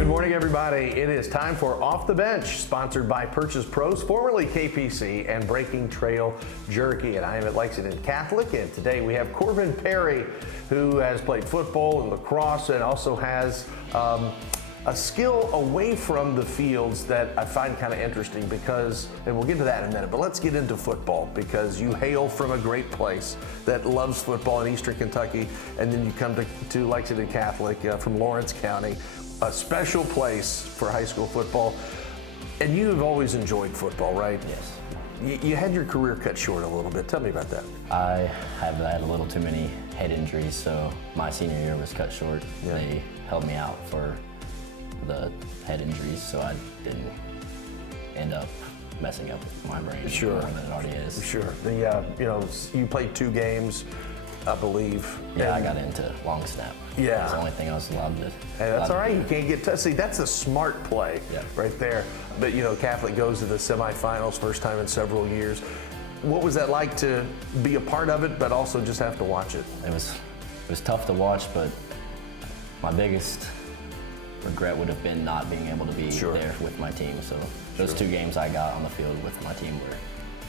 Good morning, everybody. It is time for Off the Bench, sponsored by Purchase Pros, formerly KPC, and Breaking Trail Jerky. And I am at Lexington Catholic, and today we have Corbin Perry, who has played football and lacrosse and also has a skill away from the fields that I find kind of interesting because, and we'll get to that in a minute, but let's get into football because you hail from a great place that loves football in Eastern Kentucky, and then you come to Lexington Catholic from Lawrence County, a special place for high school football. And you've always enjoyed football, right? Yes. You had your career cut short a little bit. Tell me about that. I had a little too many head injuries, so my senior year was cut short. Yeah. They held me out for the head injuries, so I didn't end up messing up my brain Sure. more than it already is. Sure. You played 2 games, I believe. Yeah, I got into long snap. Yeah. That's the only thing I was allowed to. Hey, that's all right. You can't get touched. See, that's a smart play right there. But, Catholic goes to the semifinals, first time in several years. What was that like to be a part of it, but also just have to watch it? It was tough to watch, but my biggest regret would have been not being able to be there with my team. So those 2 games I got on the field with my team were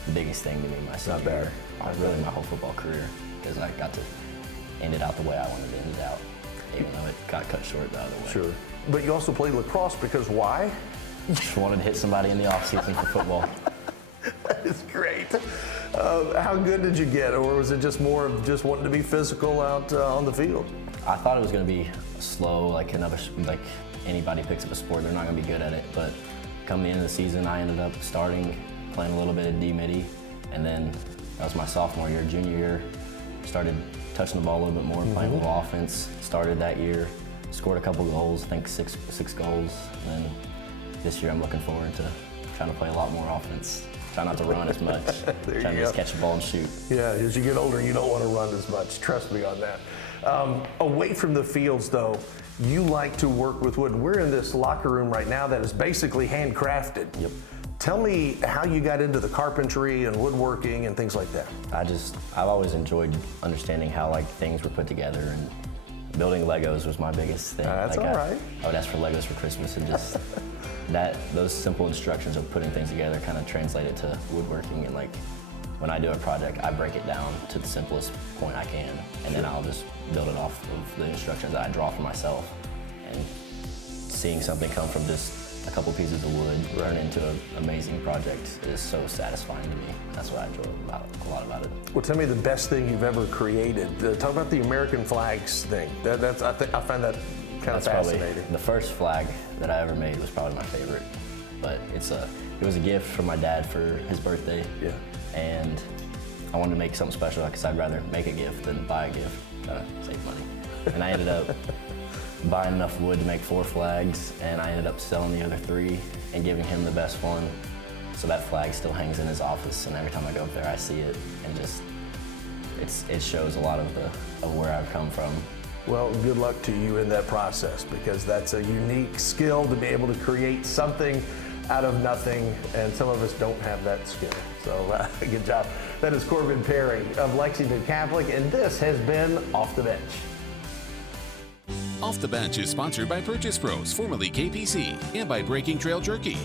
the biggest thing to me my senior year. Really my whole football career, because I got to end it out the way I wanted to end it out, even though it got cut short the other way. Sure. But you also played lacrosse because why? Just wanted to hit somebody in the offseason for football. That is great. How good did you get, or was it just more of just wanting to be physical out on the field? I thought it was going to be slow, like anybody picks up a sport, they're not going to be good at it. But come the end of the season, I ended up playing a little bit of D-Midi, and then that was my sophomore year. Junior year, started touching the ball a little bit more, playing a little offense. Started that year, scored a couple goals, I think six goals. And then this year I'm looking forward to trying to play a lot more offense. Try not to run as much. Trying to just catch the ball and shoot. Yeah, as you get older, you don't want to run as much. Trust me on that. Away from the fields, though, you like to work with wood. We're in this locker room right now that is basically handcrafted. Yep. Tell me how you got into the carpentry and woodworking and things like that. I've always enjoyed understanding how things were put together, and building Legos was my biggest thing. That's all right. I would ask for Legos for Christmas, and just those simple instructions of putting things together kind of translated to woodworking. And when I do a project, I break it down to the simplest point I can, and then I'll just build it off of the instructions that I draw for myself. And seeing something come from just a couple pieces of wood turn into an amazing project is so satisfying to me. That's what I enjoy a lot about it. Well, tell me the best thing you've ever created. Talk about the American flags thing. I find that kind of fascinating. The first flag that I ever made was probably my favorite, but it was a gift from my dad for his birthday. Yeah. And I wanted to make something special because I'd rather make a gift than buy a gift, try to save money. And I ended up buying enough wood to make 4 flags, and I ended up selling the other 3 and giving him the best one. So that flag still hangs in his office, and every time I go up there, I see it, and it shows a lot of where I've come from. Well, good luck to you in that process, because that's a unique skill to be able to create something out of nothing, and some of us don't have that skill. So good job. That is Corbin Perry of Lexington Catholic, and this has been Off the Bench. Off the Bench is sponsored by Purchase Pros, formerly KPC, and by Breaking Trail Jerky.